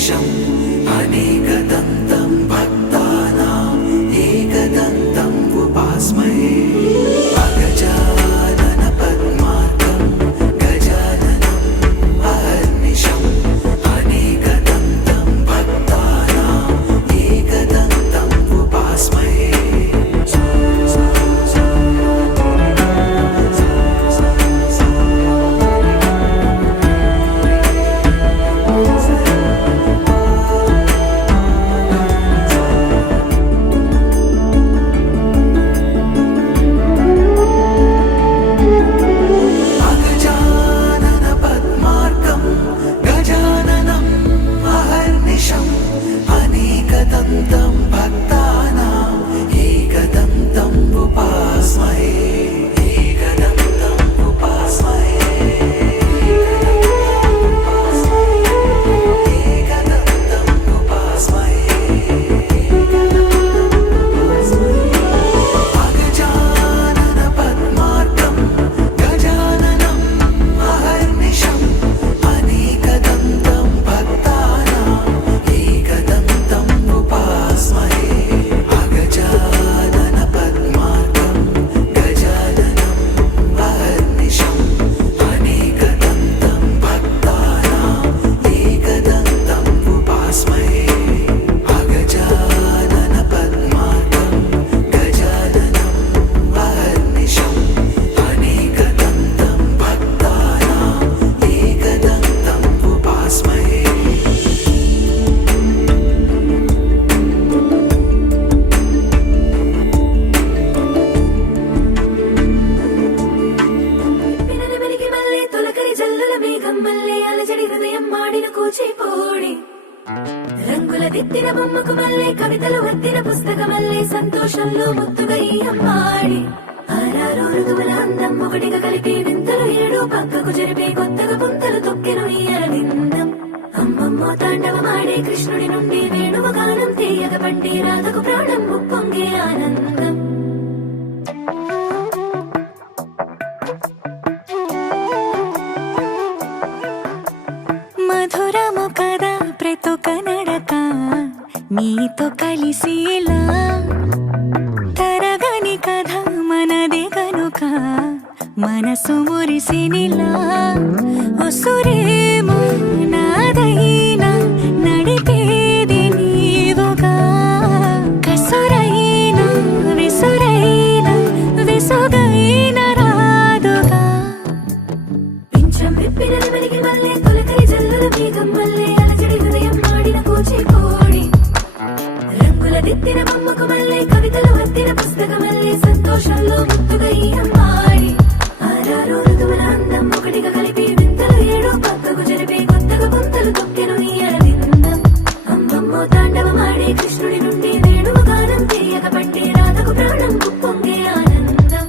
अहर्निशम् अनेकदन्तं भक्तानाम् एकदन्तम् उपास्महे अगजानन पद्मार्कं गजाननम् अहर्निशम् अनेकदन्तं भक्तानाम् एकदन्तम् उपास्महे एकदन्तं भक्तानाम् एकदन्तम् उपास्महे एकदन्तम् उपास्महे एकदन्तम् उपास्महे अगजानन पद्मार्कं गजाननम् अहर्निशम् अनेकदन्तं भक्तानाम् एकदन्तम् उपास्महे अगजानन पद्मार्कं गजाननम् अहर्निशम् अनेकदन्तं भक्तानाम् एकदन्तम् उपास्महे अगजानन पद्मार्कं गजाननम् अहर्निशम् अनेकदन्तं भक्तानाम् एकदन्तम् उपास्महे పిననమెలికి మల్లె తొలకరి జల్లుల మేఘం మల్లె అలజడి హృదయం మాడిన కూచిపోడి రంగుల దిద్దిన బొమ్మకు మల్లె కవితలు వద్దిన పుస్తక మల్లె సంతోషంలో ముద్దుగా ఈ అమ్మాడి ఆరారు ఋతువుల అందం ఒకటిగా కలిపి వింతలు ఏడు పక్కకు జరిపే కొత్తగా పుంతలు తొక్కెను ఈ అరవిందం అమ్మమ్మో తాండవమాడే కృష్ణుడి నుండి వేణువ గానం తీయగ పండి రాధకు ప్రాణం ఉప్పొంగే ఆనందం మధురము కదా ప్రతి ఒక్క నడక నీతో కలిసేలా తరగని కథ మనదే కనుక మనసు మురిసినిలా ఒసురేమో నాదైనా నడిపేది నీవుగా కసురైనా విసురైనా విసుగైన రాదుగా పింఛం విప్పిన వెలిగి మల్లె తొలకరి జల్లుల మేఘం మల్లె అలజడి హృదయం మాడిన కూచిపోడి రంగుల దిద్దిన బొమ్మకు మల్లె కవితలు వద్దిన పుస్తక మల్లె సంతోషంలో ముద్దుగా ఈ అమ్మాడి ఆరారు ఋతువుల అందం ఒకటిగా కలిపి వింతలు ఏడు పక్కకు జరిపే కొత్తగా పుంతలు తొక్కెను ఈ అరవిందం అమ్మమ్మో తాండవమాడే కృష్ణుడి నుండి వేణువ గానం తీయక పట్టి రాధకు ప్రాణం ఉప్పొంగే ఆనందం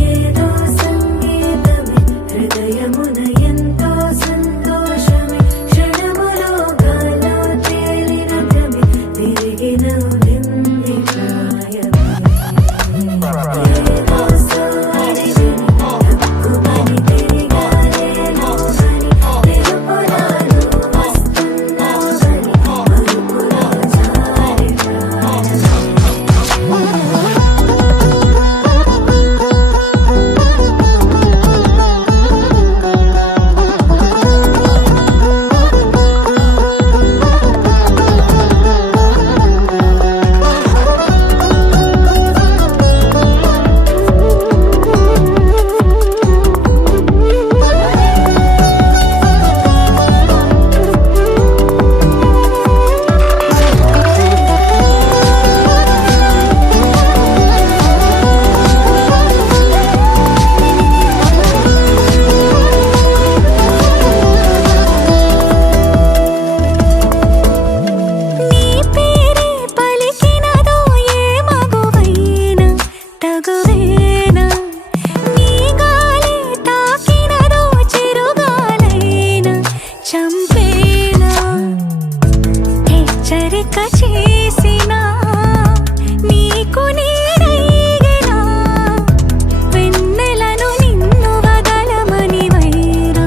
ఏదో సంగీతమే హృదయమున ఎంతో సంతోషమే క్షణములో గాలో తేలిన భ్రమే తిరిగి నవ్వింది ప్రాయమే ఏదో కోరిక చేసినా నీకు నేనైనా వెన్నెలను నిన్ను వదలమని వైరా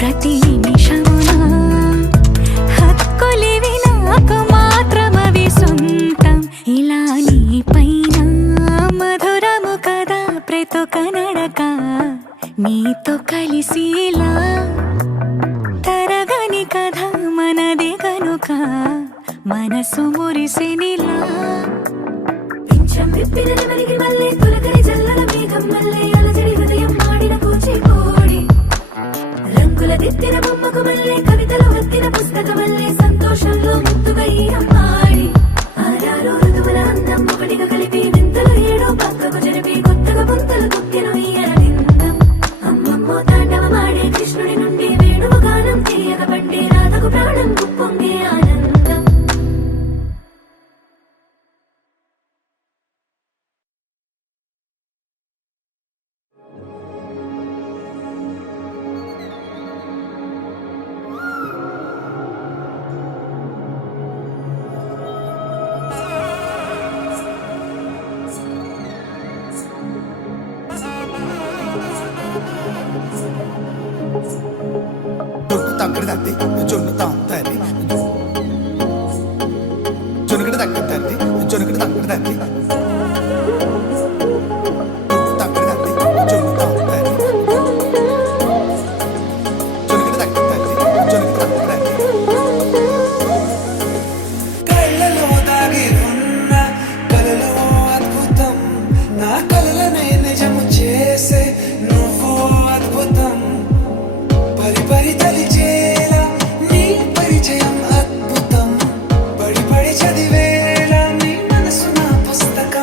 ప్రతి నిమిషమునా హక్కులివి నాకు మాత్రమవి సొంతం ఇలా నీ పైన మధురము కదా ప్రతొక నడక నీతో కలిసిలా తరగని కథ మనది కనుక మనసు మురిసినిలా పింఛం విప్పిన నెమలికి మళ్ళీ తొలకరి జల్లుల మేఘం మళ్ళీ అలజడి హృదయం ఆడిన కూచిపూడి రంగుల దిద్దిన బొమ్మకు మళ్ళీ కవితలు వత్తిన పుస్తకం మళ్ళీ సంతోషంలో ముద్దుగా ఈ అమ్మాడి ఆరారు ఋతువుల అందం ఒకటిగా కలిపి వింతలు ఏడో పక్కకు జరిపి కొత్తగా పుంతలు తొక్కెను ఈ ఆనందం అమ్మమ్మో తాండవమాడే కృష్ణుడి నుండి వేణువు గానం తీయగ బండి రాధకు ప్రాణం పొంగే ఆనందం జొన్ను తక్కడి తల్లి జొన్ను తాంతల్లి జొనుకడి తక్కడి తల్లి జొనుకడి తక్కడి తల్లి జొన్ను తక్కడి తల్లి జొన్ను తాంతల్లి జొనుకడి తక్కడి తల్లి జొనుకడి తక్కడి తల్లి కళ్ళలో దాగి ఉన్న కలలో అద్భుతం నా కలలనే నిజము చేసే నువ్వు అద్భుతం పరి పరి తలిచేలా నీ పరిచయం అద్భుతం పడి పడి చదివేలా నీ మనసు నా పుస్తకం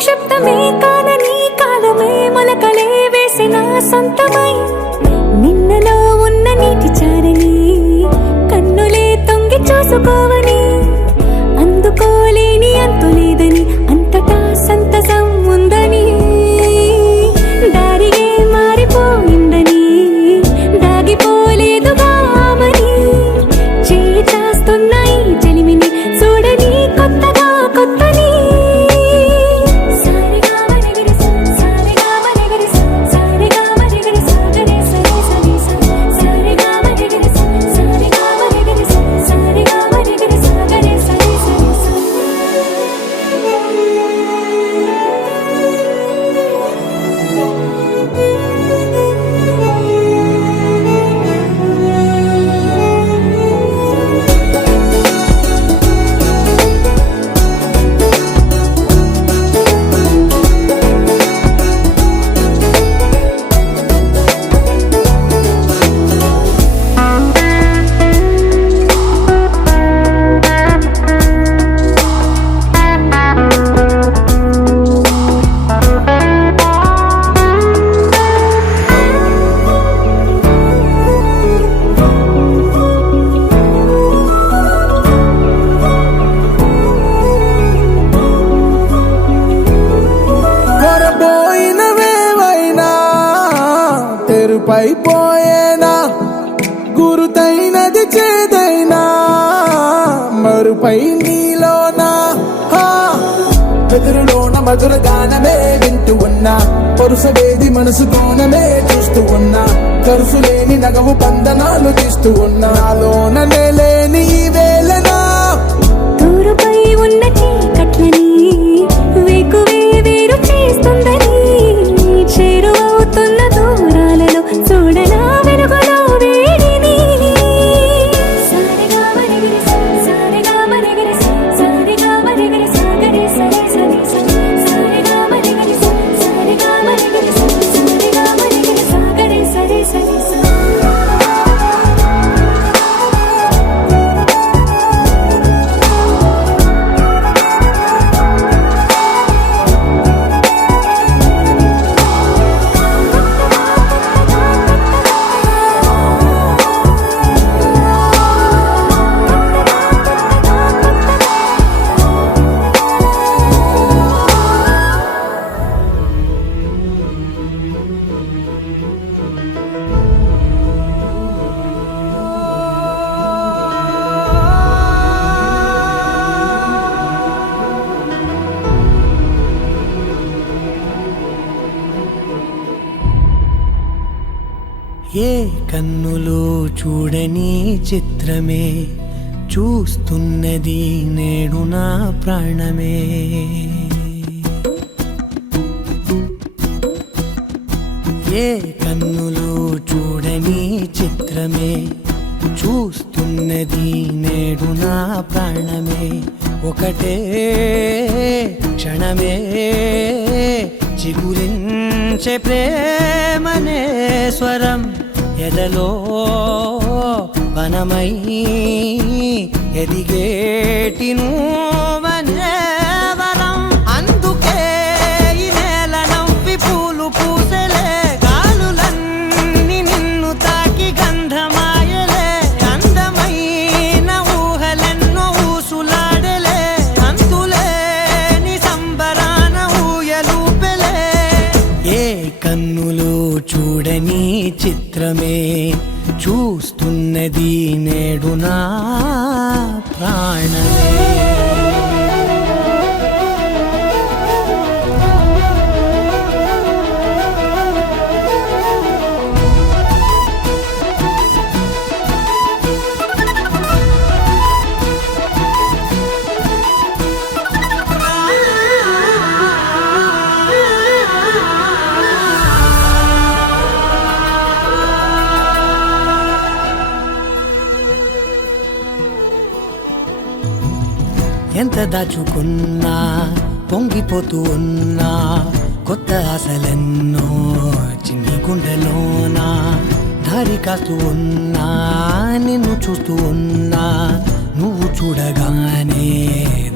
క్షిప్తమే కాదని కాలమే మొలకలే వేసిన సొంతమై నిన్నలో ఉన్న నీటి చారని కన్నులే తొంగి చూసుకోవని అందుకోలేని అంతులేదని అంతటా సంతసం ఉందని దారిగే మారిపోయిందని దాగిపోలేదుగా ఆమని చేయి చాస్తున్నాయి చెలిమిని చూడని కొత్తగా కొత్తని కొరబోయినవేవైనా తెరుపైపోయేనా గురుతైనది చేదైనా మరుపై నీలోనా వెదురులోన మధుర గానమే వింటూ ఉన్నా పరుసవేది మనసు కోణమే చూస్తూ ఉన్నా కరుసులేని నగవు బంధనాలు తీస్తూ ఉన్నా నాలోన లేని ఈ వేళనా తూరుపై ఉన్న చీకట్లని వేకువే వేరు చేస్తుందని చేరువవుతున్న దూరాలలో చూడనా వెలుగులో వేడిని సారిగా మరిగిరి సారిగా మరిగిరి సారిగా మరిగిరి సాగరి సరి సరి సారిగా మరిగిరి సారిగా మరిగిరి సారిగా మరిగిరి సాగరి సరి సరి ఏ కన్నులో చూడని చిత్రమే చూస్తున్నది నేడు నా ప్రాణమే ఏ కన్నులో చూడని చిత్రమే చూస్తున్నది నేడు నా ప్రాణమే ఒకటే క్షణమే చిగురించే ప్రేమనే స్వరం ఎదలో వనమై ఎదిగేటి నువ్వనే వరం అందుకే ఈ నేల నవ్వి పూలు పూసెలే గాలులన్నీ నిన్ను తాకి గంధమాయలే అందమైన ఊహలెన్నో ఊసులాడలే అంతులేని సంబరాన ఊయలూపెలే ఏ కన్నులో చూడని చిత్రమే చూస్తున్నది నేడు నా ప్రాణమే ఎంత దాచుకున్నా పొంగిపోతూ ఉన్నా కొత్త ఆశలెన్నో చిన్ని గుండెలోనా దారి కాస్తూ ఉన్నా నిన్ను చూస్తూ ఉన్నా నువ్వు చూడగానే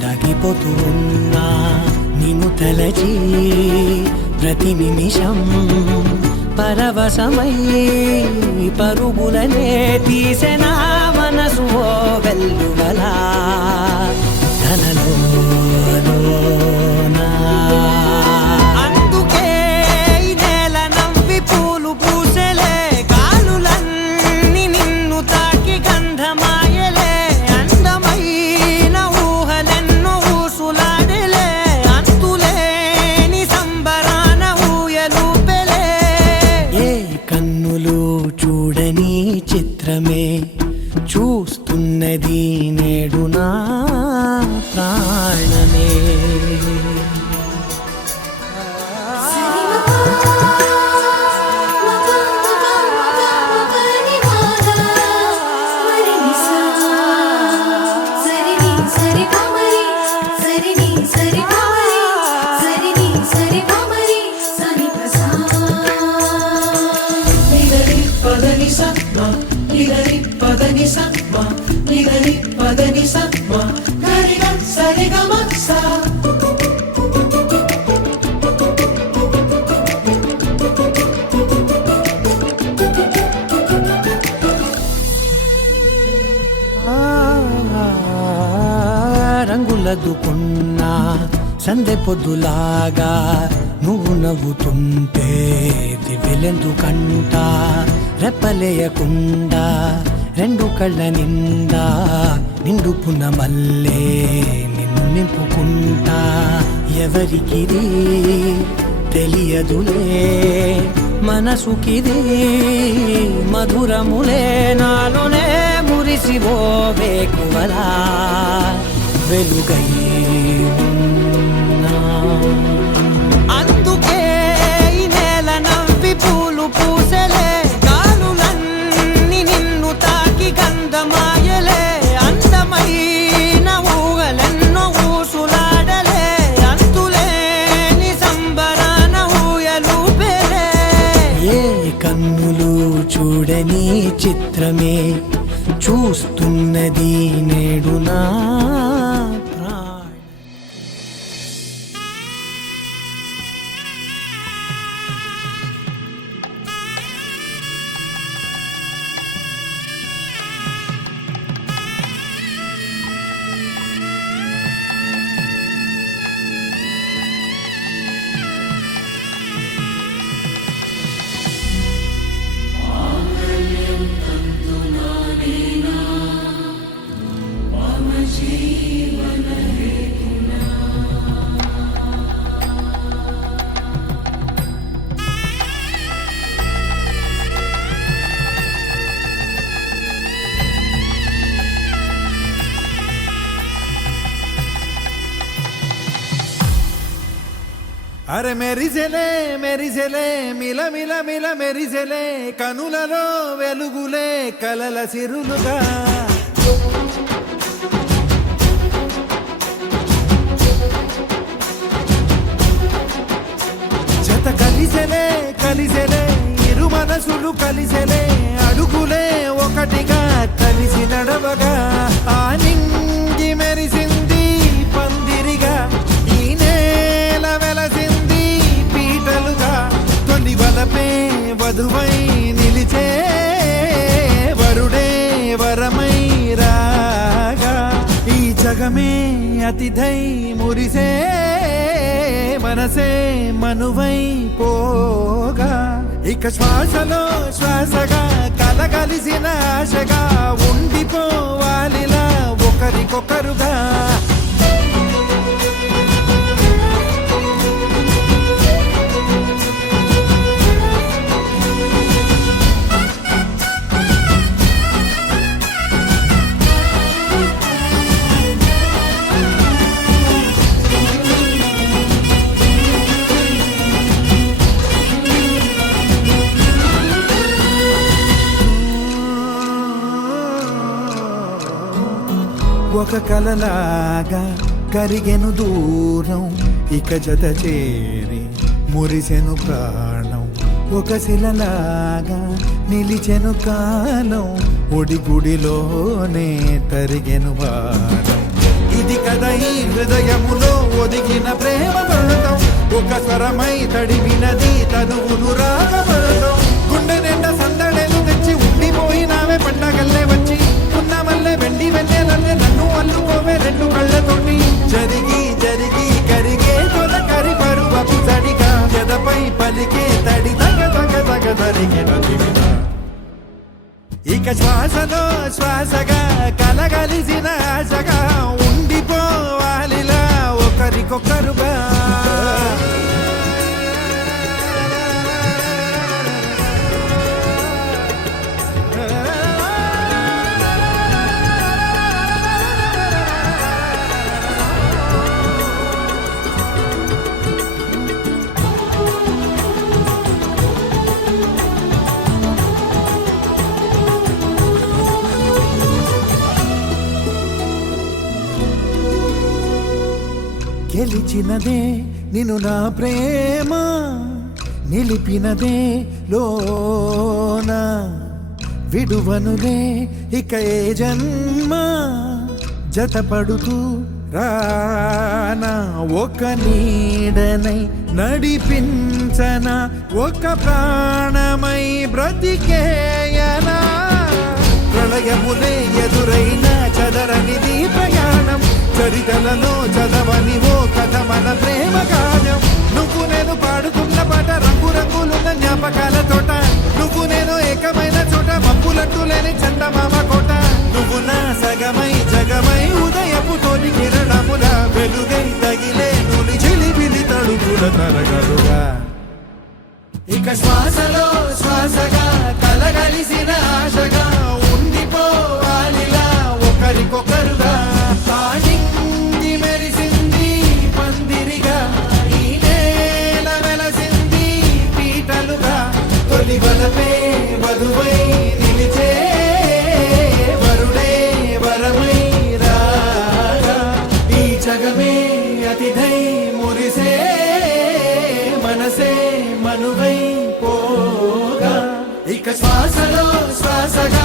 దాగిపోతూ ఉన్నా నిన్ను తలచి ప్రతి నిమిషం పరవశమై పరుగులనే తీసెన మనసు ఓ వెల్లువలా ధనలోనా. అందుకే ఈ నేల నవ్వి పూలు పూసెలే, గాలులన్నీ నిన్ను తాకి గంధమాయలే, అందమైన ఊహలెన్నో ఊసులాడలే, అంతులేని సంబరాన ఊయలూపెలే. ఏ కన్నులు చూడని చిత్రమే చూస్తున్నది నేడు నా ప్రాణమే. రంగులదుకున్నా సందె పొద్దులాగా నువ్వు నవ్వుతుంటే దివ్వెలెందుకంట, రెప్పలేయకుండా రెండు కళ్ళ నిండా నిండుకున్న మల్లే నిన్ను నింపుకుంటా. ఎవరికిది తెలియదులే మనసుకిది మధురములే, నాలోనే మురిసివో వేకువలా వెలుగై ఉన్నా. అందుకే ఈ నేల నవ్వి పూలు పూసెలే, గాలులన్నీ నిన్ను తాకి గంధమాయలే, అందమైన ఊహలెన్నో ఊసులాడలే, అంతులేని సంబరాన ఊయలూపెలే. ఏ కన్నులు చూడని చిత్రమే చూస్తున్నది నేడు నా ప్రాణం. అరే మెరిసెలే మెరిసెలే మిల మిల మిల మెరిసెలే, కనులలో వెలుగులే కలల సిరులుగా. జత కలిసెలే కలిసెలే ఇరు మనసులు కలిసెలే, అడుగులే ఒకటిగా కలిసి నడవగా. ఆ నింగి మెరిసింది పందిరిగా, ఈ నేల వెలసింది పీటలుగా. తొలి వలపే వధువై నిలిచే, వరుడే వరమై రాగా. ఈ జగమే అతిథై మురిసే, మనసే మనువై పోగా. ఇక శ్వాసలో శ్వాసగా కలగలిసిన ఆశగా ఉండిపోవాలిలా ఒకరికొకరుగా. ఒక కలలాగా కరిగెను దూరం, ఇక జత చేరి మురిసెను ప్రాణం. ఒక శిలలాగా నిలిచెను కాలం, ఒడి గుడిలోనే తరిగెను వారం. ఇది కదా ఈ హృదయములో ఒదిగిన ప్రేమ పర్వతం ఒక స్వరమై తడివినది తనువును రాగపడతాం గుండె నిండా సందడేలు తెచ్చి ఉండిపోయినావే పండగల్లే వచ్చి ఉన్న మల్లె వెండి వెన్నెలల్లే నన్ను అల్లుకోవే రెండు కళ్ళతోటి జరిగి జరిగి కరిగే తొల కరి పరువపు తడిగా ఎదపై పలికే తడి తగ తగ తగ తరిగిన దివిగా ఇక శ్వాసలో శ్వాసగా కలగలిసిన ఆశగా ఉండిపోవాలిలా ఒకరికొకరుగా గెలిచినదే నిన్ను నా ప్రేమ నిలిపినదే లోన విడువనులే ఇక ఏ జన్మ జతపడుతూ రానా ఒక నీడనై నడిపించన ఒక ప్రాణమై బ్రతికేయనా ప్రళయములే ఎదురైన చదరనిది ప్రయాణం చరితలలో చదవని ఓ కథ మన ప్రేమ కావ్యం నువ్వు నేను పాడుతున్న పాట రంగు రంగులున్న జ్ఞాపకాల తోట నువ్వు నేను ఏకమైన చోట మబ్బులట్టు లేని చందమామ కోట నువ్వు నా సగమై జగమై ఉదయపు తోని కిరణముల వెలుగై తగిలే నులి చిలిబిలి తడుపుల తరగలుగా ఇక శ్వాసలో శ్వాసగా కలగలిసిన ఆశగా ఉండిపోవాలిలా ఒకరికొకరుగా తానింది మెరిసింది పందిరిగా ఈ నేల వెలసింది పీటలుగా తొలి వలపే వధువై నిలిచే వరుడే వరమై రాగా ఈ జగమే అతిథై మురిసే మనసే మనువై పోగా ఇక శ్వాసలో శ్వాసగా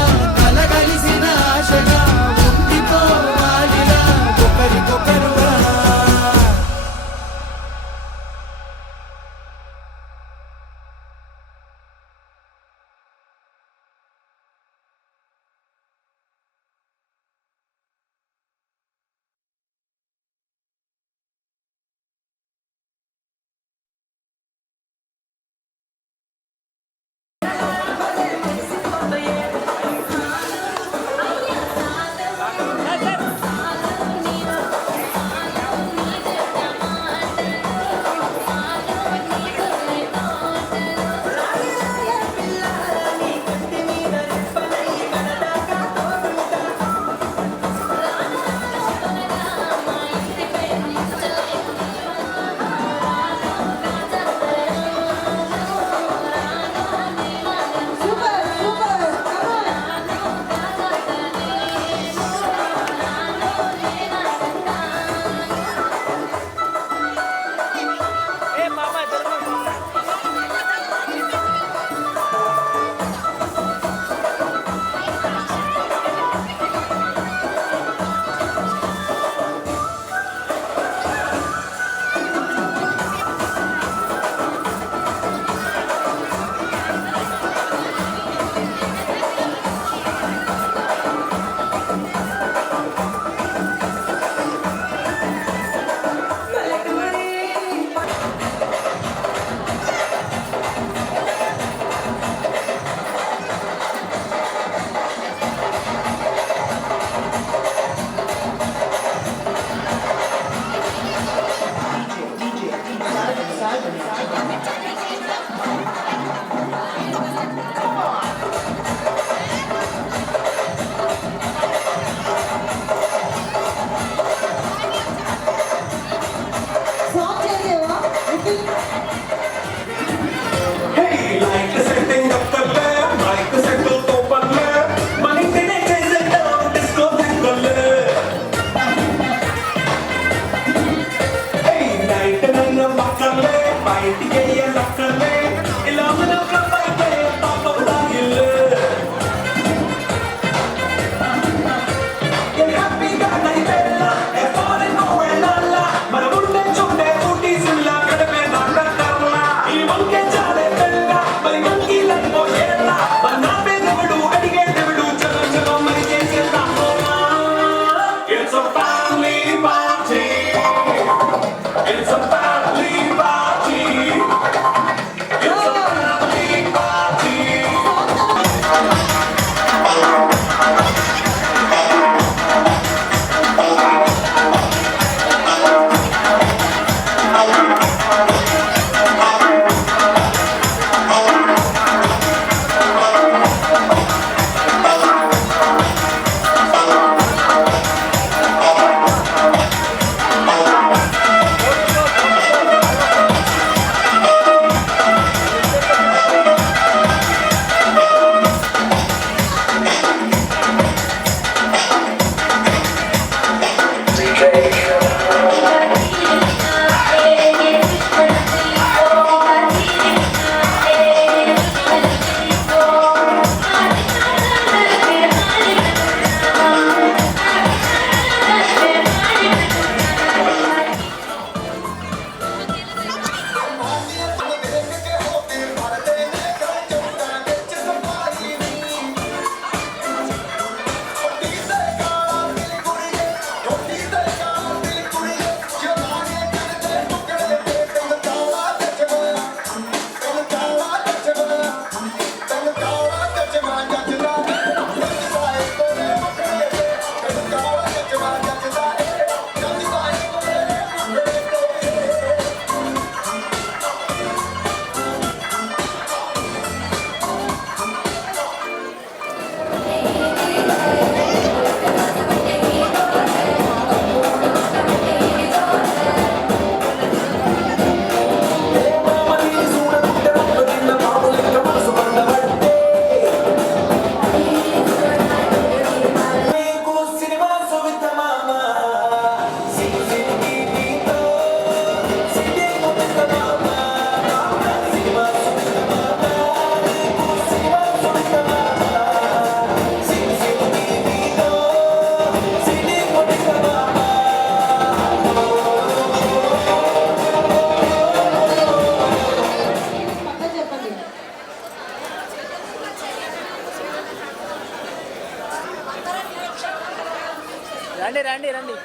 రండి రండి రండి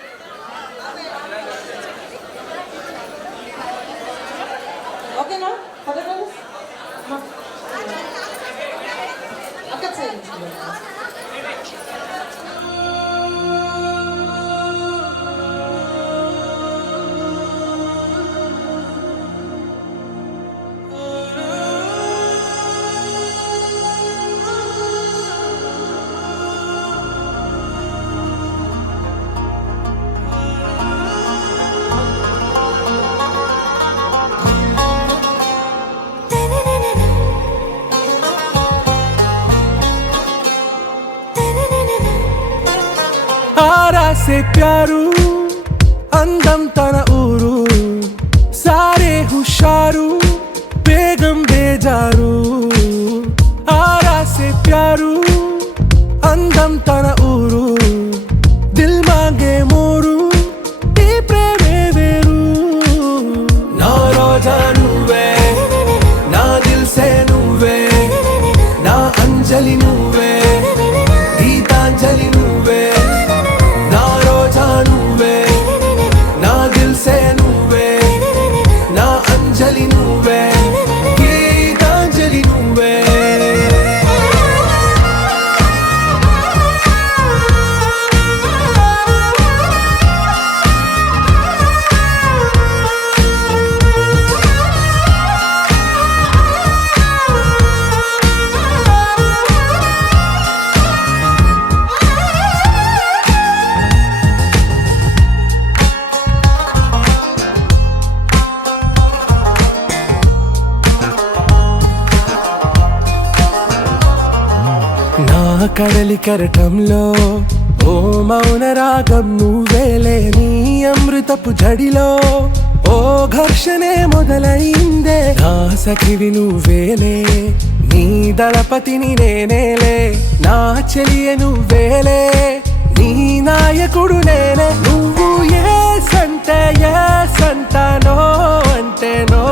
ఓకేనా ఫోటోగ్రాఫర్స్ అక్కడ సైడ్ आरा से प्यारू अंदम तन ऊरू सारे हुशारू बेगम बेजारू आरा से प्यारू अंदम तन ऊरू दिल मांगे मोरू ఈ ప్రేమే వేరు నా రోజా నువ్వే నా దిల్ సే నువ్వే నా అంజలి నువ్వే గీతాంజలి నువ్వే నా రోజా నువ్వే నా దిల్ సే నువ్వే నా అంజలి నువ్వే గీతాంజలి నువ్వే నా కడలి కరటంలో ఓ మౌన రాగం నువ్వేలే నీ అమృతపు జడిలో ఓ ఘర్షణే మొదలైందే నా సఖివి నువ్వేలే నీ దళపతిని నేనేలే నా చెలియ నువ్వేలే నీ నాయకుడు నేనే నువ్వు ఏ సంట నో అంటే నో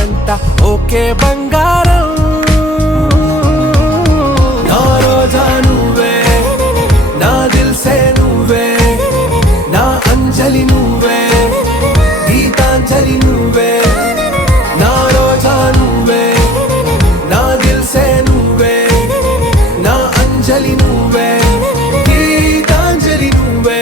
అంట ఓకే బంగారం నా రోజా నువ్వే నా దిల్ సే నువ్వే నా అంజలి నువ్వే గీతాంజలి నువ్వే నా రోజా నువ్వే నా దిల్ సే నువ్వే నా అంజలి నువ్వే గీతాంజలి నువ్వే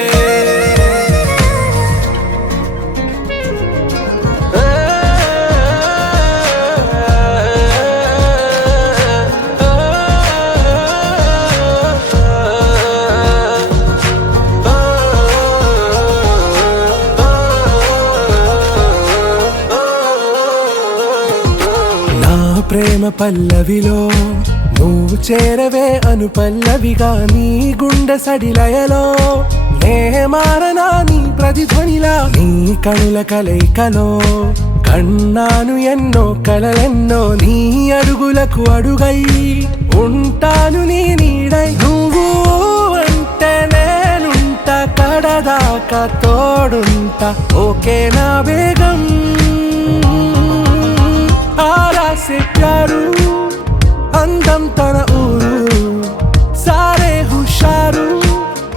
నా ప్రేమ పల్లవిలో నువ్వు చేరవే అను పల్లవిగా నీ గుండె సడిలయలో నే మారనా నీ ప్రతిధ్వనిలా నీ కనుల కలయికలో కన్నాను ఎన్నో కలలెన్నో నీ అడుగులకు అడుగై ఉంటాను నీ నీడై నువ్వు అంటే నేనుంట కడదాకా తోడుంటా ఓకే నా బేగం आरा से प्यारू अंदम तन ऊरू सारे हुशारू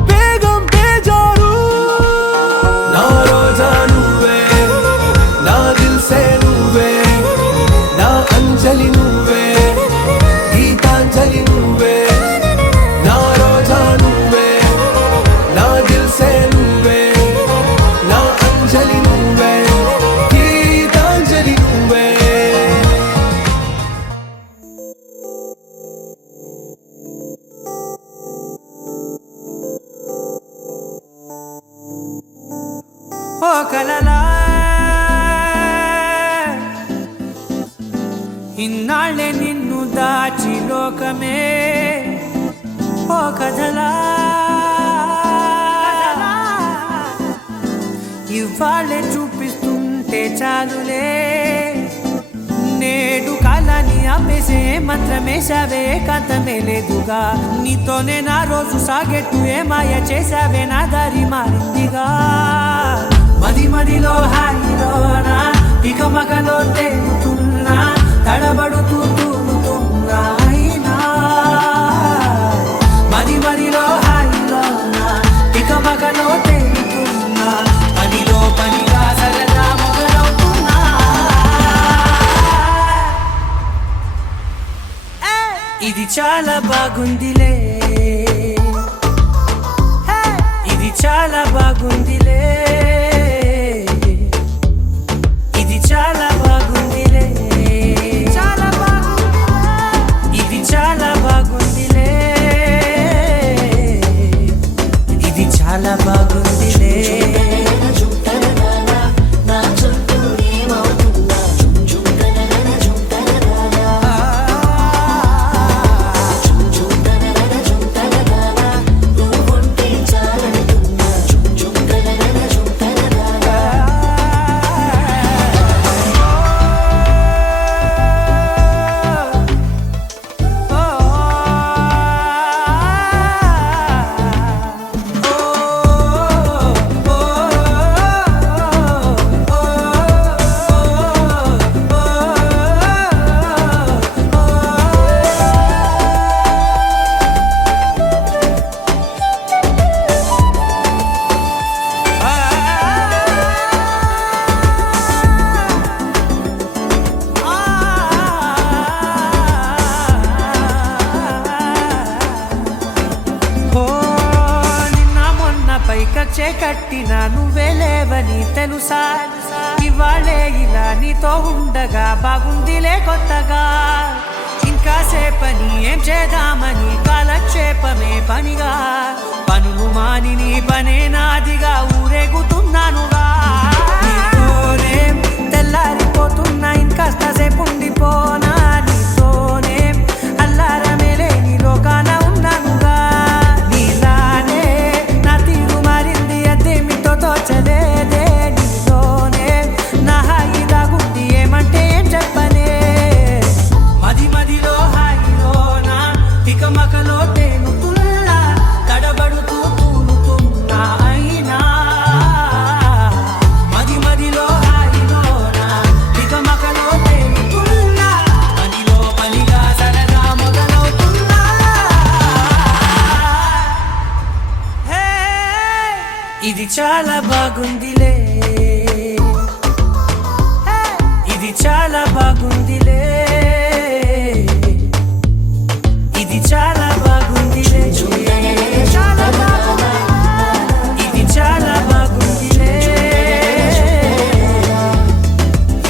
बेगम बेजारू ना रोजा నువ్వే నా దిల్ సే నువ్వే నా అంజలి నువ్వే గీతాంజలి నువ్వే నా రోజా నువ్వే నా దిల్ సే నువ్వే నా అంజలి నువ్వే గీతాంజలి నువ్వే ఓ కలలా ఇన్నాళ్ళే నిన్ను దాచి లోకమే ఓ కథలా ఇవాళ్ళే చూపిస్తుంటే చాలులే నేడు కాలాన్ని ఆపేసే మంత్రమేశావే కాంతమే లేదుగా నీతోనే నా రోజు సాగెట్టు ఏ మాయ చేశావే నా దారి మారిందిగా మది మదిలో హాయిలోనా ఇక మగలో తేలుతున్నా తడబడుతూ తూలుతున్నా అయినా మది మదిలో హాయిలోనా ఇక మగలో చాలా బాగుందిలే, ఇది చాలా బాగుందిలే, ఇది చాలా బాగుందిలే, చాలా బాగుంది, ఇది చాలా బాగుందిలే, ఇది చాలా బాగుందిలే. పైకచ్చే కట్టినా నువ్వే లేవని తెలుసా, ఇవాళే ఇలా నీతో ఉండగా బాగుందిలే కొత్తగా. ఇంకా సేపని ఏం చేద్దామని కాలక్షేపమే పనిగా, పనులు మాని నీ పనే నాదిగా ఊరేగుతున్నానుగా. నీతోనే తెల్లారిపోతున్నా, ఇంకాస్త సేపు ఉండిపోనా నీతోనే, అల్లారమే లేని లోకాన ఉన్నానుగా. నీలానే నా తీరు మారింది, అదేమిటో తోచలేదే, నీతోనే నా హాయి దాగుంది, ఏమంటే ఏం చెప్పనే. మది మదిలో హాయిలోనా తికమకలో తేలుతున్నా, తడబడుతూ తూలుతున్నా అయినా. మది మదిలో హాయిలోనా తికమకలో తేలుతున్నా, పనిలో పనిగా సరదా మొదలవుతున్నా. హే, ఇది చాలా బాగుందిలే, ఇది చాలా బాగుందిలే, ఇది చాలా బాగుందిలే, చాలా బాగుంది, ఇది చాలా బాగుందిలే,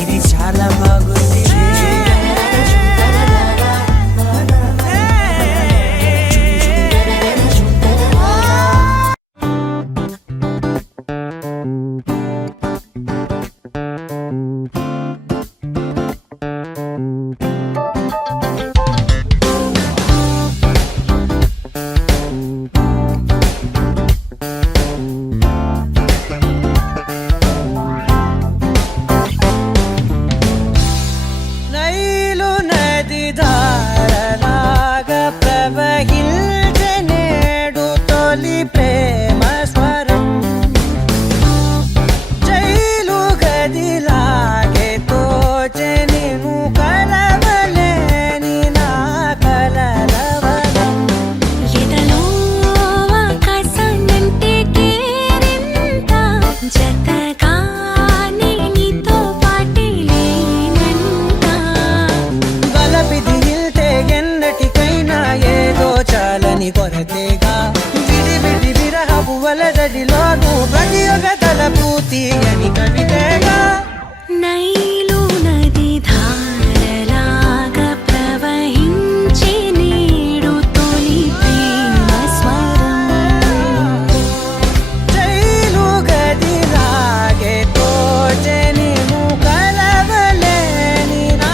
ఇది చాలా బాగుందిలే. నైలు నది ధారలాగా ప్రవహించే నేడు తొలి ప్రేమ స్వరం, జైలు గదిలాగే తోచె నిన్ను కలవలేని నా కలలవనం. ఎదలో ఆకాశమంటే కేరింత, జతగానే నీతో పాటే లేనంట. గలపిది ఇల్తే ఎన్నటికైనా ఏదో చాలని కొరతేగా, విడి విడి విరహపు వలదడిలోను ప్రతి ఒక్క తలపు తీయని కవితేగా. నైలు నది ధారలాగా ప్రవహించే నేడు తొలి ప్రేమ స్వరం, జైలు గదిలాగే తోచె నిన్ను కలవలేని నా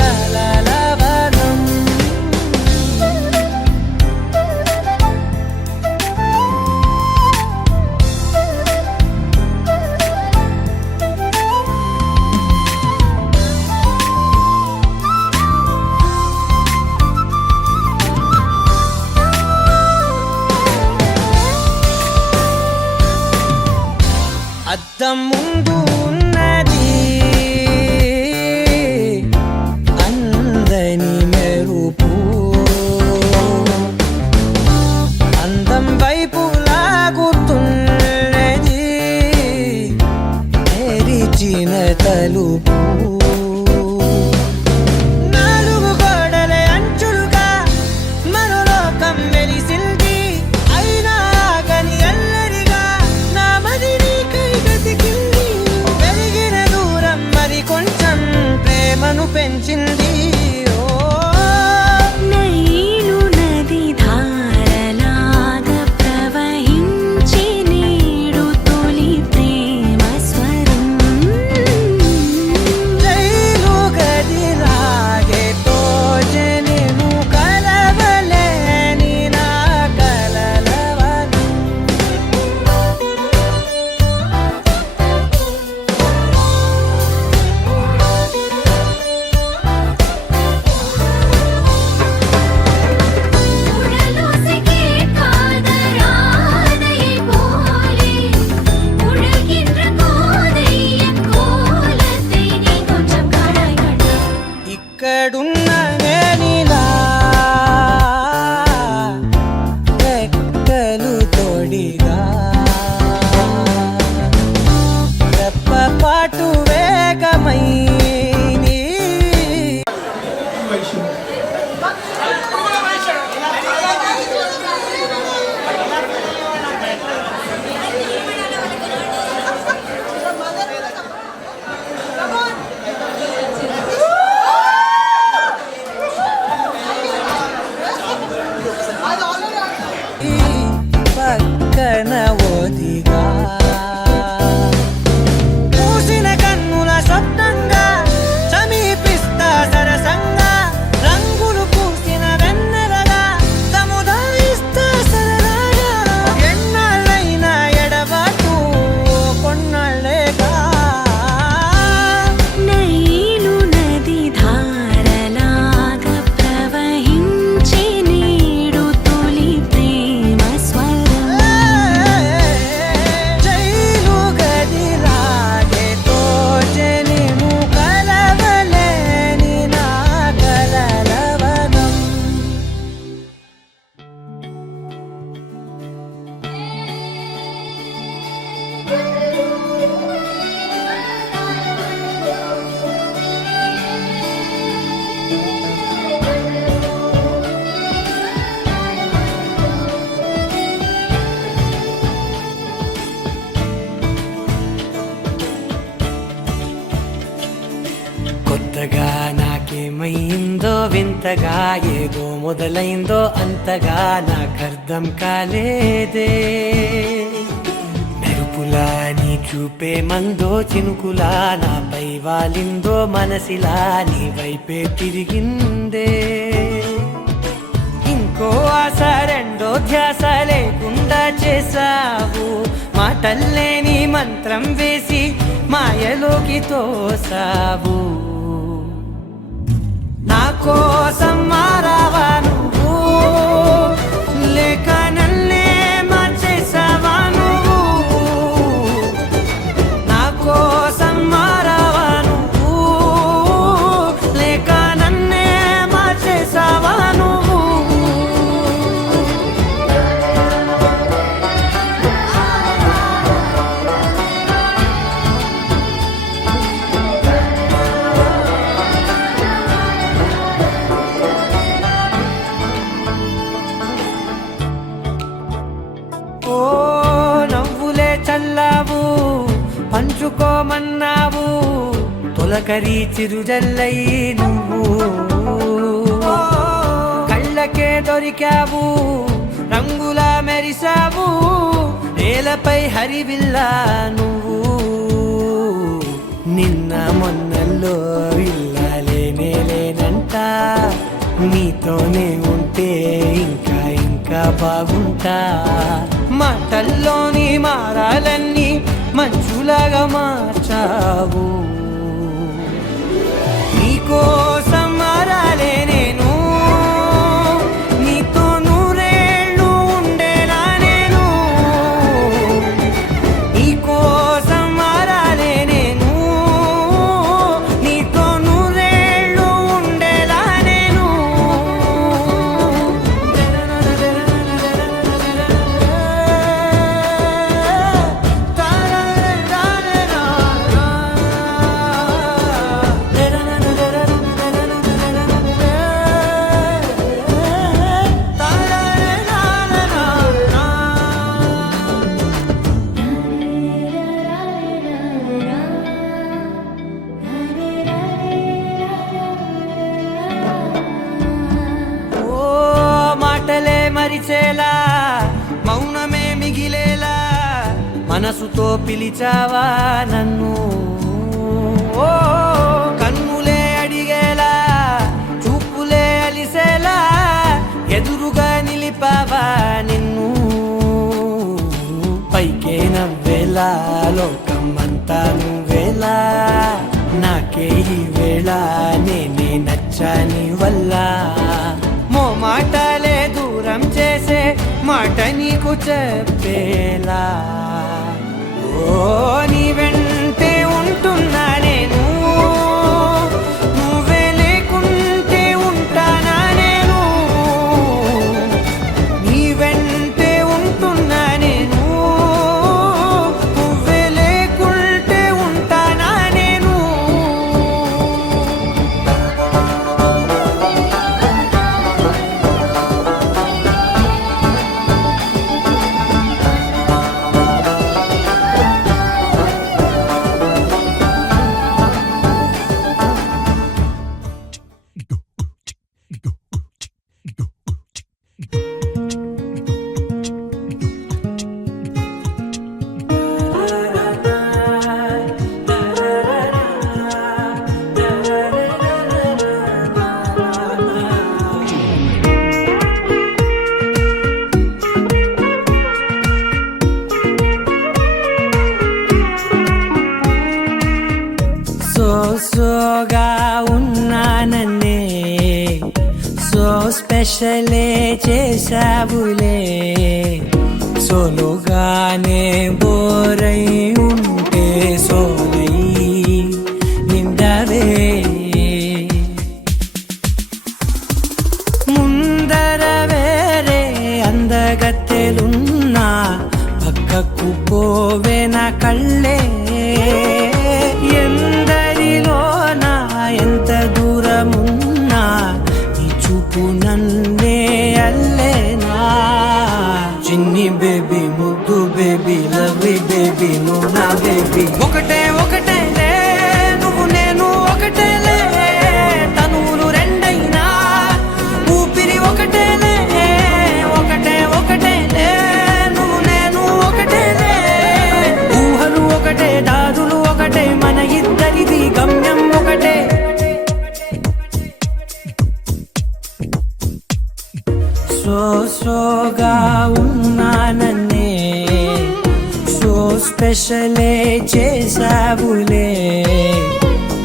కలలవనం. అద్దం ముందు ఉన్నది అందని మెరుపు, అందం వైపు లాగుతున్నది తెరిచిన తలుపు. నాలుగు గోడల అంచులుగా పక్కన ఓదిగా పూసిన కన్నుల స్వప్నంగా సమీపిస్తా సరసంగా రంగులు పూసిన వెన్నెలగా సముదాయిస్తా సరదాగా ఎన్నాళ్ళైనా ఎడబాటు కొన్నాళ్ళేగా నైలు నది ధారలాగా ప్రవహించి నీడు తొలి ప్రేమ స్వరం జైలు గదిలాగే తోచెనిము కలవలేని నా కలలవనం కొత్తగా నాకేమైందో వింతగా ఏదో మొదలైందో అంతగా నాకర్థం కాలేదే మెరుపులా నీ చూపే మందో చినుకులా నాపై వాలిందో మనసిలా నీ వైపే తిరిగిందే ఇంకో ఆశ రెండో ధ్యాస లేకుండా చేసావు మాటల్లేని మంత్రం వేసి మాయలోకి తోసావు నా కోసం మారావా నువ్వు లేక నన్నే మార్చేసావా నువ్వు నా కోసం మారావా నువ్వు లేక నన్నే మార్చేసావా నువ్వు ఓ నవ్వులే చల్లావు పంచుకోమన్నావు తొలకరి చిరుజల్లై నువ్వు ఓ, కళ్ళకే దొరికావు రంగులా మెరిసావు నేలపై హరివిల్లా నువ్వు నిన్న మొన్నల్లో ఇల్లాలేనే లేనంట నీతోనే ఉంటే ఇంకా ఇంకా బాగుంటా మాటల్లోని మారాలన్నీ మంచులాగా మార్చావు నీకోసం మారాలే నేను నీతో నూరేళ్ళు ఉండేలా నేను నీకోసం మారాలే నేను నీతో నూరేళ్ళు ఉండేలా నేను ఓ మాటలే మరిచేలా మౌనమే మిగిలేలా మనసుతో పిలిచావా నన్ను ఓ కన్నులే అడిగేలా చూపులే అలిసేలా ఎదురుగా నిలిపావా నిన్ను పైకే నవ్వేలా లోకమంతా నువ్వేలా నాకే ఈ వేళ నేనే నచ్చాని వల్ల మాటలే దూరం చేసే మాట నీకు చెప్పేలా ఓ నీ వెంటే ఉంటున్నా నేను నువ్వే లేకుంటే ఉంటానా నేను నీ వెంటే ఉంటున్నా నేను నువ్వే లేకుంటే ఉంటానా నేను స్పెషలే చేసావులే సోలోగానే బోరై ఉంటే సోలై నిండవే ముందర వేరే అందగత్తెలున్నా పక్కకు పోవే నా కళ్ళే ఎందరిలోనా ఎంత దూరమున్నా నీ చూపు నన్నే అల్లేనా చిన్ని బేబీ ముద్దు బేబీ లవ్లీ బేబీ నువ్వు నా బేబీ ఒకటే ఒకటేలే నువ్వు నేను ఒకటేలే తనువులు రెండైనా ఊపిరి ఒకటేలే ఒకటే ఒకటేలే నువ్వు నేను ఒకటేలే ఊహలు ఒకటే దాదులు ఒకటే మన ఇద్దరిది గమ్యం ఒకటే సోగా ఉన్నానన్నే సో స్పెషలే చేసావులే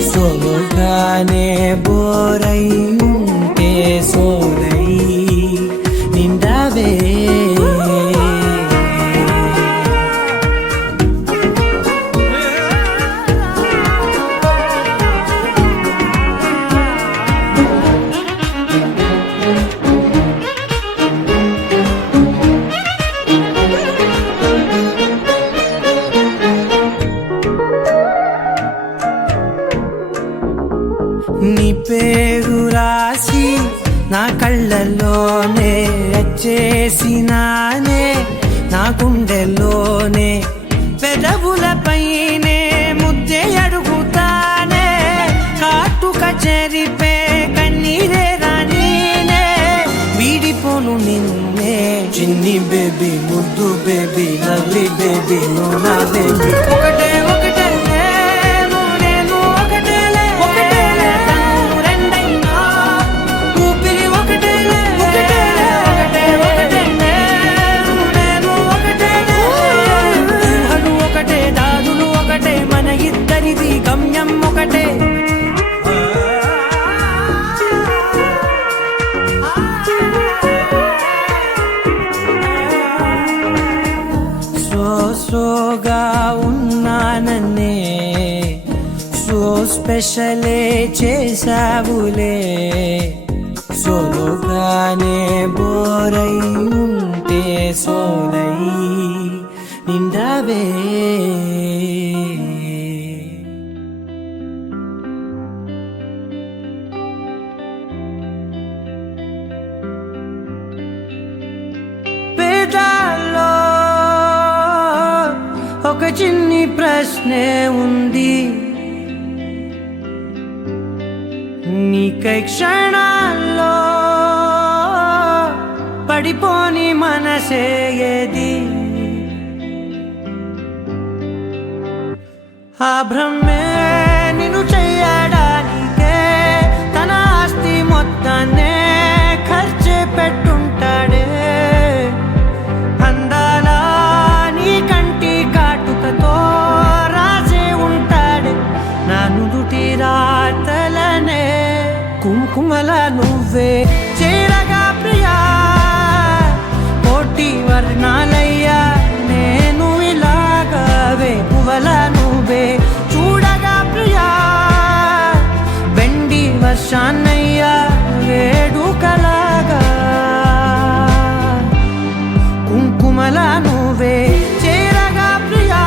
సోలోగానే బోరై ఉంటే సోలై నిండవే నీ పేరు రాసి నా కళ్ళల్లోనే చేసినానే నా గుండెల్లోనే పెదవులపైనే ముద్దే అడుగుతానే కాటుక చెరిపే కన్నీరే రానీనే వీడిపోను నిన్నే చిన్ని బేబీ ముద్దు బేబీ లవ్లీ బేబీ నువ్వు నా బేబీ ఒకటే ఒకటే గమ్యం ఒకటే సోగా ఉన్నానన్నే సో స్పెషలే చేసావులే సోలోగానే బోరై ఉంటే సోలై నిండవే ఒక చిన్ని ప్రశ్నే ఉంది నీకై క్షణాల్లో పడిపోని మనసే ఏది ఆ భ్రమే నిన్ను చెయ్యడానికే తన ఆస్తి మొత్తాన్నే ఖర్చు పెట్టుంటాడే అందాల నీ కంటి కాటుకతో రాసే ఉంటాడే నా నుదుటి రాతలనే కుంకుమల నువ్వే చేరగా ప్రియా కోటి వర్ణాలయ్యా నేను ఇలాగవే పువ్వల నువ్వే చూడగా ప్రియా వెండి వర్షాన్నయ్యా వేడుకలాగా కుంకుమల నువ్వే చేరగా ప్రియా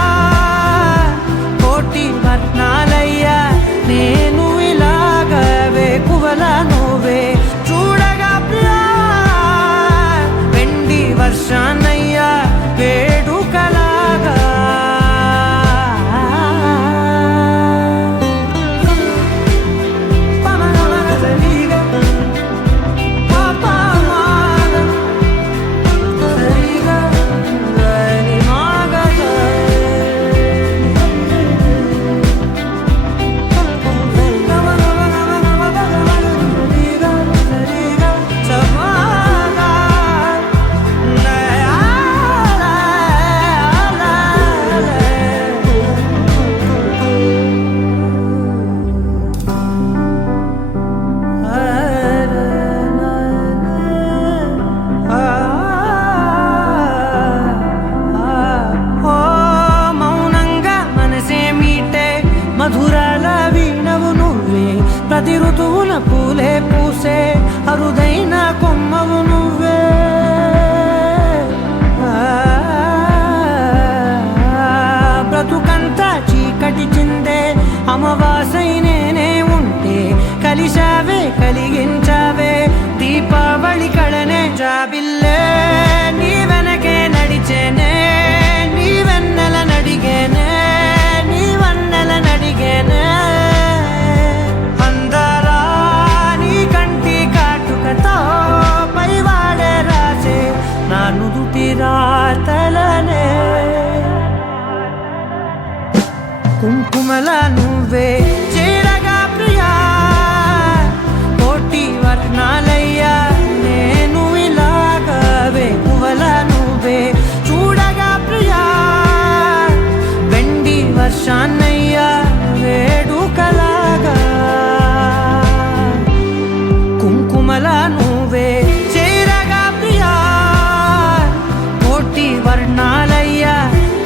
కోటి వర్ణాలయ్యా నేను ఇలాగవే పువ్వల నువ్వే చూడగా ప్రియా వెండి వర్షాన్నయ్యా వేడుకలాగా సరిగా కలిశావే కలిగించావే దీపావళి కళనే జాబిల్లే నీ వెనకే నడిచేనే నీ వెన్నెల నడిగేనే నీ వన్నెల నడిగేనే అందరా నీ కంటి కాటుకతో పైవాడే రాసే నా నుదుటి రాతలనే కుంకుమల నువ్వే చేరగా ప్రియా కోటి వర్ణాలయ్యా నేను ఇలాగవే పువ్వల నువ్వే చూడగా ప్రియా వెండి వర్షాన్నయ్యా వేడుకలాగా కుంకుమల నువ్వే చేరగా ప్రియా కోటి వర్ణాలయ్యా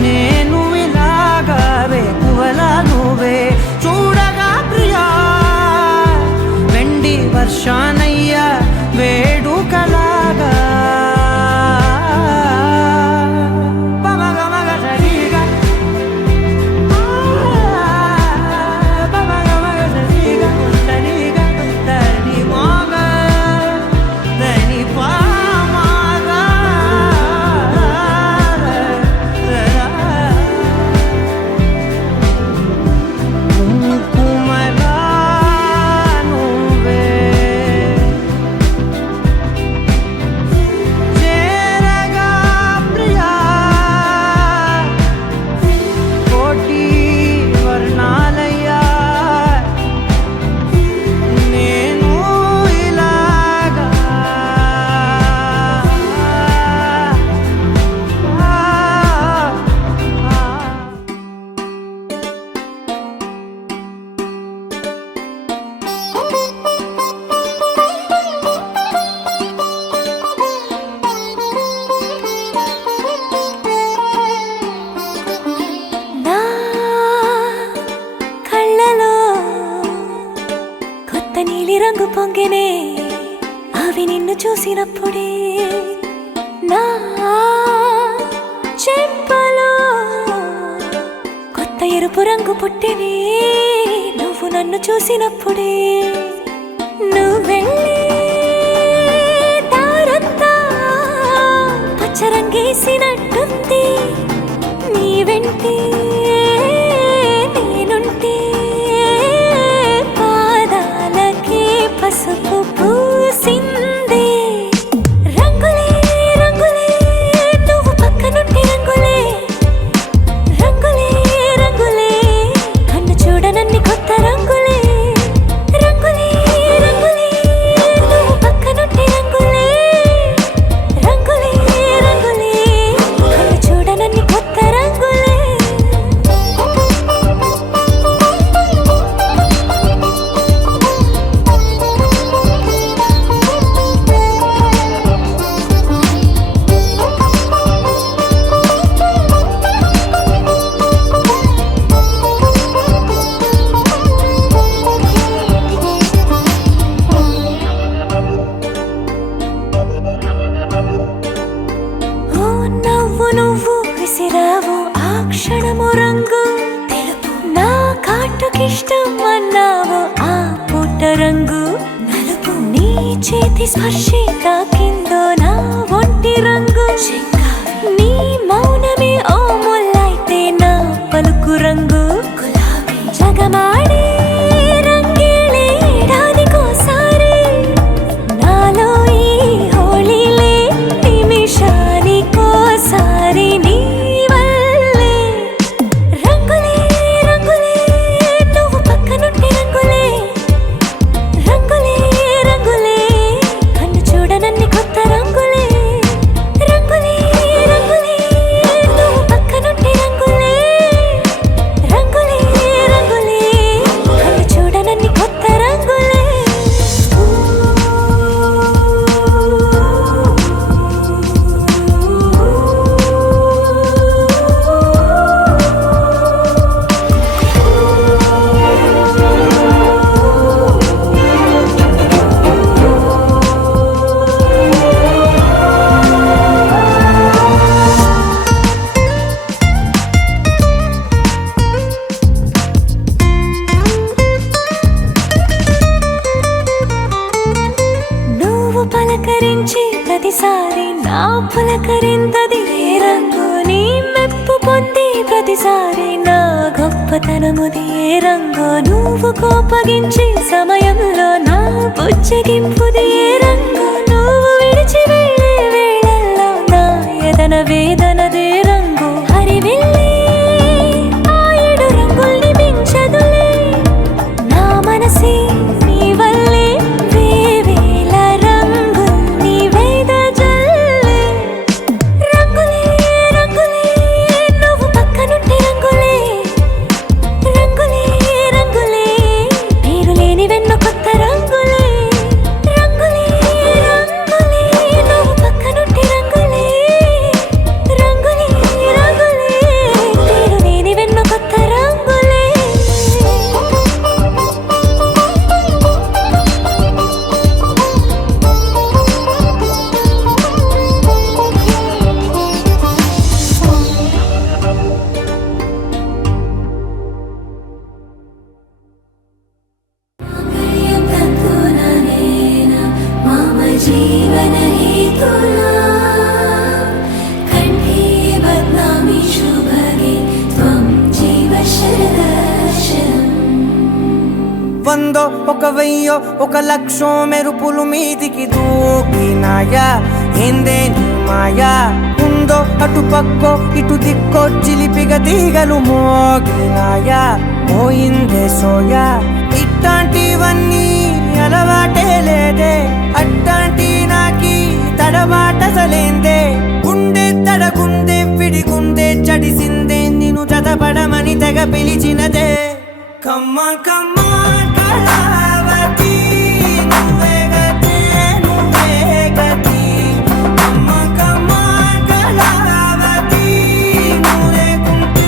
నేను ఇలాగవే పువ్వల నువ్వే చూడగా ప్రియా వెండి వర్షానయ్యా వేడుకలాగా నా కళ్ళలో కొత్త నీలి రంగు పొంగినే అవి నిన్ను చూసినప్పుడే నా చెంపలో కొత్త ఎరుపు రంగు పుట్టినే నువ్వు నన్ను చూసినప్పుడే నువ్వెళ్ళి దారంతా పచ్చరంగేసినట్టుంది నీ వెంటే నేనుంటే పాదాలకే పసుపు పూసిందే రంగులే రంగులే నువ్వు పక్కనుంటే రంగులే రంగులే రంగులే కన్ను చూడనన్ని కొత్త రంగులే రంగులే రంగులే నువ్వు పక్కనుంటే రంగులే రంగులే రంగులే కన్ను చూడనన్ని కొత్త రంగులే ఓ నవ్వు నువ్వు విసిరావు ఆ క్షణము రంగు తెలుపు నా కాటుకిష్టం అన్నావు ఆ పుట్ట రంగు నలుపు నీ చేతి స్పర్శే తాకిందో నా ఒంటి రంగు నీ మౌనమే ఓ ముల్లైతే నా పలుకు రంగు జగమాడే రంగేళే ఏడాదికోసారి నాలో ఈ హోళీలే నిమిషానికోసారి నీ వల్లే రంగులే రంగులే నువ్వు పక్కనుంటే రంగులే రంగులే రంగులే కన్ను చూడనన్ని కొత్త రంగులే రంగులే రంగులే గొప్పతనముది ఏ రంగో నువ్వు కోపగించే సమయంలో నా బుజ్జగింపుది ఏ రంగో నువ్వు విడిచి వెళ్ళే వేళల్లో నా ఎదన వేదనదే రంగు హరివిల్లే ఆ ఏడు రంగుల్ని మించదులే నా మనసే నీ వల్లే వేవేల రంగుల్ని వెదజల్లే రంగులే రంగులే నువ్వు పక్కనుంటే రంగులే రంగులే రంగులే పేరు లేని వెన్న కొత్త రంగులే రంగులే రంగులే నువ్వు పక్కనుంటే రంగులే రంగులే రంగులే పేరు లేని వెన్న కొత్త రంగులే मम जीवन हेतुना कण्ठे बध्नामि शुभगे त्वं जीव शरदर्शनम् వందో ఒక వెయ్యో ఒక లక్షో మెరుపులు మీదికి దూకినాయా ఏందే నీ మాయా ఉందో అటు పక్కో ఇటు దిక్కో చిలిపిగ తీగలు మోగినాయా పోయిందే సోయా ఇట్లాంటివన్నీ అలవాటే లేదే అట్లాంటి నాకి తడబాటసలేందే గుండె తడగుందే విడిగుందే చడిసిందే నిన్ను జతపడమని తెగ పిలిచినదే కమ్మ కమ్మ కళావతి నువ్వే గతే నువ్వే గతి కమ్మ కమ్మ కళావతి నువ్వు లేకుంటే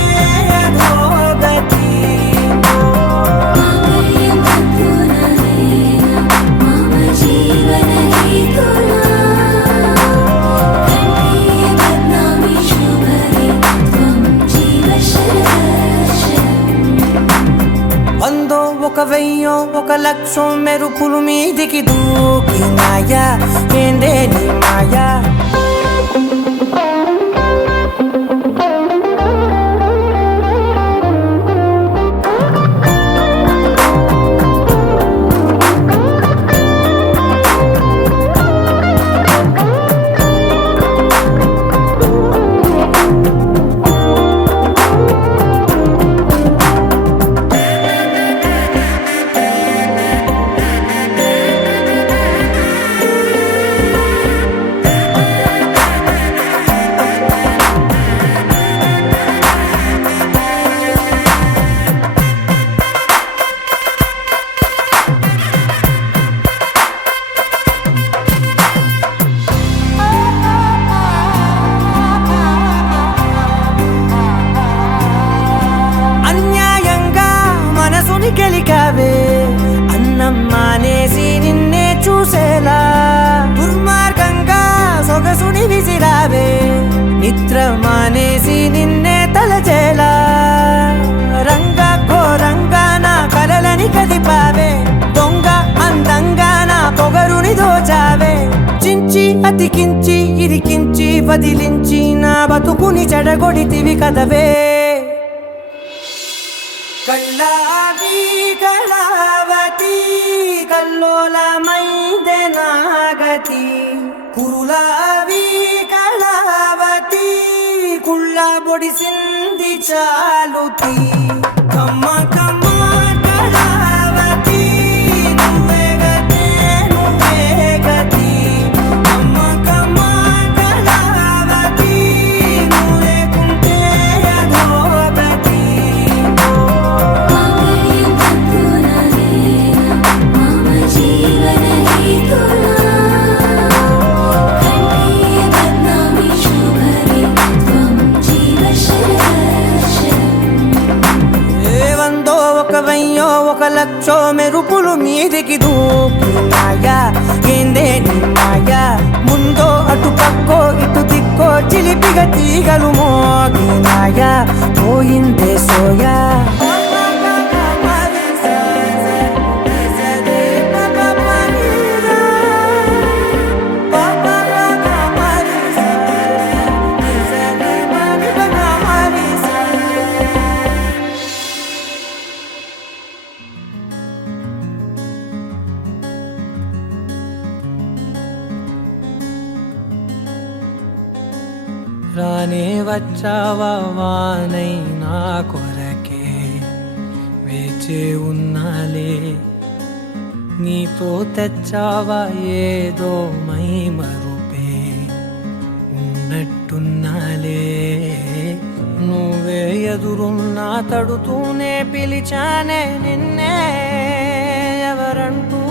అధోగతి माङ्गल्यं तन्तुना मम जीवन हेतुना कण्ठे बध्नामि शुभगे त्वं जीव शरदर्शनम् వందో ఒక వెయ్యో ఒక లక్షో మెరుపులు మీదికి దూకినాయా ఏందే నీ మాయా అన్యాయంగా మనసుని గెలికావే అన్నం మానేసి నిన్నే చూసేలా దుర్మార్గంగా సొగసుని విసిరావే నిద్ర మానేసి నిన్నే తలచేలా రంగా ఘోరంగా నా కలలని కదిపావే దొంగ అందంగా నా పొగరుని దోచావే చించి అతికించి ఇరికించి వదిలించి నా బతుకుని చెడగొడితివి కదవే కళ్ళావి కళావతి కల్లోలమైందే నాగతి కురులావి కళావతి కుళ్ళ బొడిసింది చాలుతి కమ్మ కమ్మ కళావతి నువ్వే గతే నువ్వే గతి కమ్మ కమ్మ కళావతి నువ్వు లేకుంటే అధోగతి माङ्गल्यं तन्तुना मम जीवन हेतुना कण्ठे बध्नामि शुभगे त्वं जीव शरदर्शनम् ఏ వందో ఒక వెయ్యో ఒక లక్షో మెరుపులు మీదికి దూకినాయా ఏందే నీ మాయా ముందో అటు పక్కో ఇటు దిక్కో చిలిపిగ తీగలు మోగినాయా పోయిందే సోయా వచ్చావా వానై నా కొరకే వేచే ఉన్నాలే నీతో తెచ్చావా ఏదో మై మరుపే ఉన్నట్టున్నాలే నువ్వే ఎదురున్నా తడుతూనే పిలిచానే నిన్నే ఎవరంటూ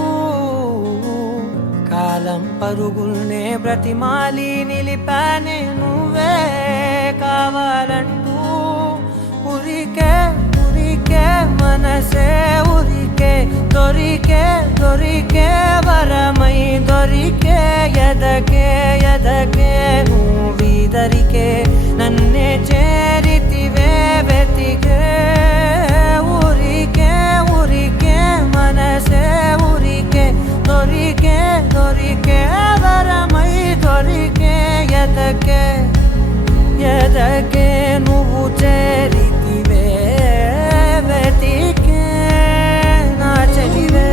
కాలం పరుగుల్నే బ్రతిమాలి నిలిపానే నువ్వే కావాలంటూ ఉరికే ఉరికే మనసే ఉరికే దొరికే దొరికే వరమై దొరికే ఎదకే ఎదకే నువ్విదరికే నన్నే చేరితివే వెతికే ఊరికే ఊరికే మనసే ఊరికే దొరికే దొరికే వరమై దొరికే ఎదకే ఎదకే నువ్వు చేరితివే వెతికే నా చెలివే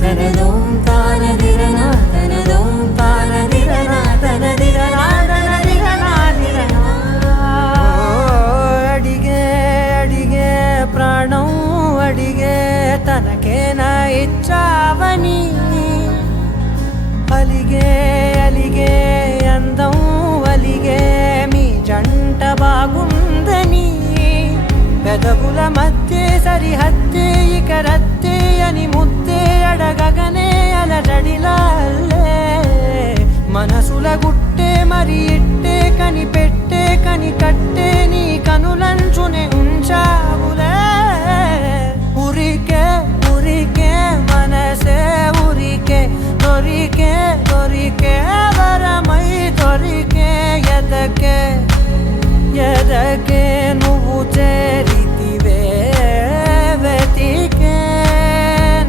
తనదోం తానదిరనా తనదోం తానదిరనా తనదిరనా తనదిరనా దిరనా అడిగే అడిగే ప్రాణం అడిగే తనకేనా ఇచ్చావని అలిగే అలిగే అందం అలిగే మీ జంట బాగుందని పెదవుల మధ్య సరిహద్దే ఇక రద్దే అని ముద్దే అడగగనే అలజడిలాల్లే మనసుల గుట్టే మరి ఇట్టే కని పెట్టే కని కట్టే నీ కనులంచునే ఉంచావులే ఉరికే ఉరికే మనసే ఉరికే దొరికే దొరికే వరమై దొరికే ఎదకే ఎదకే నువ్వు చేరితివే వెతికే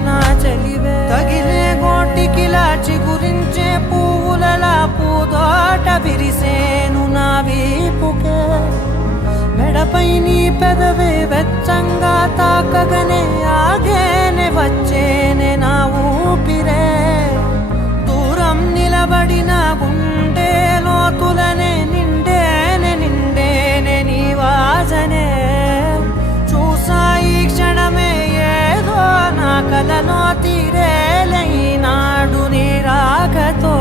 నా చెలివే తగిలే గోటికిలా చిగురించే పువ్వులలా పూదోట విరిసేను నా వీపుకే మెడపై నీ పెదవే వెచ్చంగా తాకగనే ఆగేనే వచ్చేనే నా ఊపిరే దూరం నిలబడిన గుండె లోతులనే నిండేనే నిండేనే నీ వాసనే చూసా ఈ క్షణమే ఏదో నా కలలో తీరేలై నాడు నీ రాకతో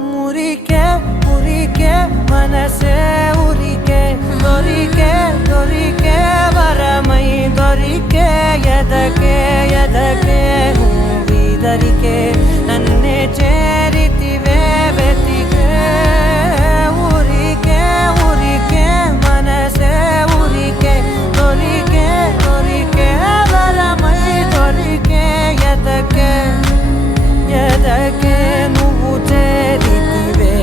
మురికే మురికే మనసే ఉరికే దొరికే దొరికే వరమై దొరికే ఎదకే ఎదకే నువ్విదరికే నన్నే చేరితివే వెతికే ఊరికే ఊరికే మనసే ఊరికే దొరికే దొరికే వరమై దొరికే ఎదకే ఎదకే నువ్వు చేరితివే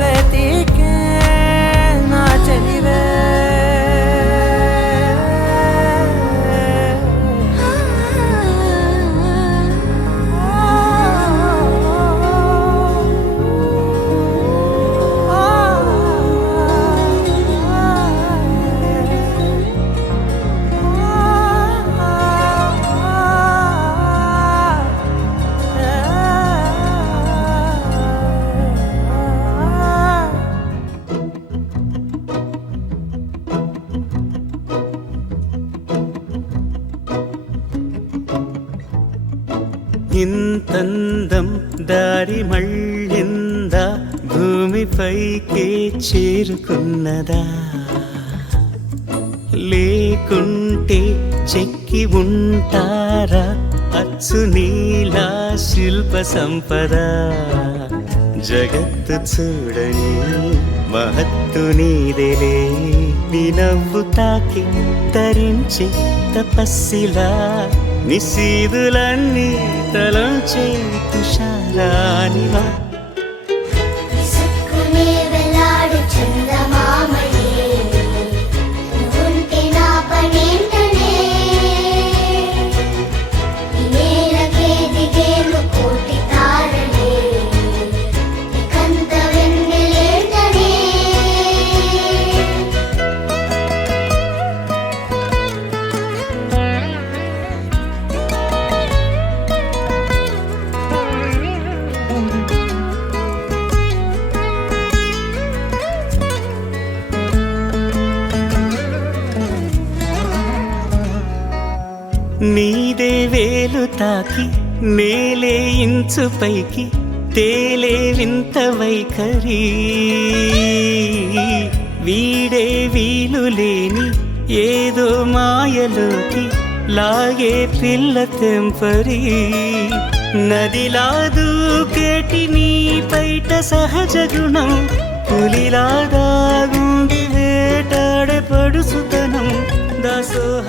వెతికే నా చెలివే ఇంతందం దారి మళ్ళిందా భూమిపైకే చేరుకున్నదా లేకుంటే చెక్కి ఉంటారా అచ్చు నీలా శిల్ప సంపద జగత్తు చూడని మహత్తు నీదేలే నీ నవ్వు తాకి తరించి తపస్సిలా నిశీదులన్నీ తలంచే తుషారానివా విసుక్కునే వెలాడు చందమామయే నువ్వు నీదే వేలు తాకి నేలే ఇంచు పైకి తేలే వింత వైఖరి వీడే వీలు లేని ఏదో మాయలోకి లాగే పిల్ల తెంపరి నదిలా దూకేటి నీ పైట సహజ గుణం పులిలా దాగుండి వేటాడే పడుసుతనం దాసోహ